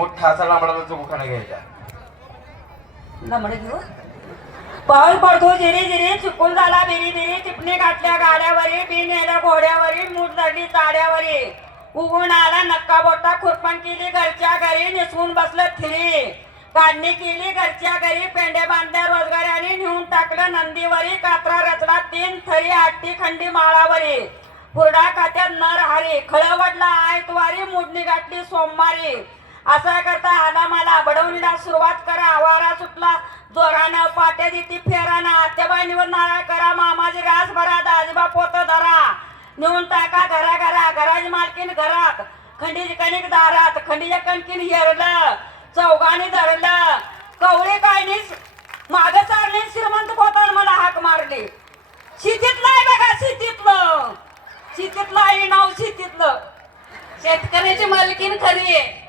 मोठा असा लांबडाचा चौखाना घ्यायचा. लमडे घेऊ पाऊल पडतो जिरी जिरी चुकून झाला बिरी बिरी टिपणी घातल्या गाड्यावरी बी नेल्या घोड्यावरी मूठ धरली चाड्यावरी उगून आला नक्का बोटा खुरपण केली घरच्या घरी निसवून बसलं थिरी काढणी केली घरच्या घरी पेंडे बांधल्या रोजगाऱ्याने नेऊन टाकलं नंदीवरी कात्रा रचला 3 थरी 8 खंडी माळावरी पुरडा खात्यात नर हारी खळवडला आयतवारी मुडणी गाठली सोमवारी असा करता आला मला बडवणीला सुरुवात करा आवारा सुटला जोरानं पाट्या दिती फेरानं आत्याबाई निवड नारळ करा मामाजी रास भरा दाजीबा पोत धरा नेऊन टाका घरा घरा घराची मालकीन घरात खंडीची कणिक दारात खंडीच्या कणकीन हेरलं चौघाने धरलं कवळे कायनी माग चालणे श्रीमंत पोतान मला हाक मारली शेतीतलं आहे बघा शेतीतलं आहे नाव शेतीतलं शेतकऱ्याची मालकीन खरी आहे